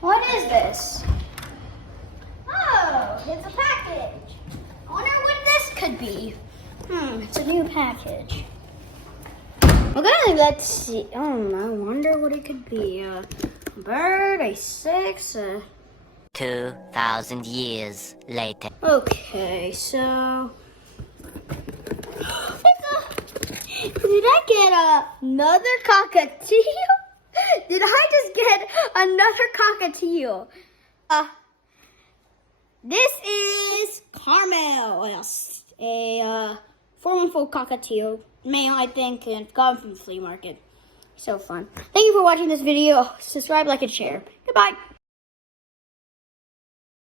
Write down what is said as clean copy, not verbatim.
What is this? Oh, it's a package. I wonder what this could be. It's a new package. Okay, let's see. Oh, I wonder what it could be. A bird, a 6, 2,000 years later. Okay, so... Did I get another cockatiel? Did I just get another cockatiel? This is Carmel, a 4-month-old cockatiel, male, I think, and gone from the flea market. So fun. Thank you for watching this video. Subscribe, like, and share. Goodbye.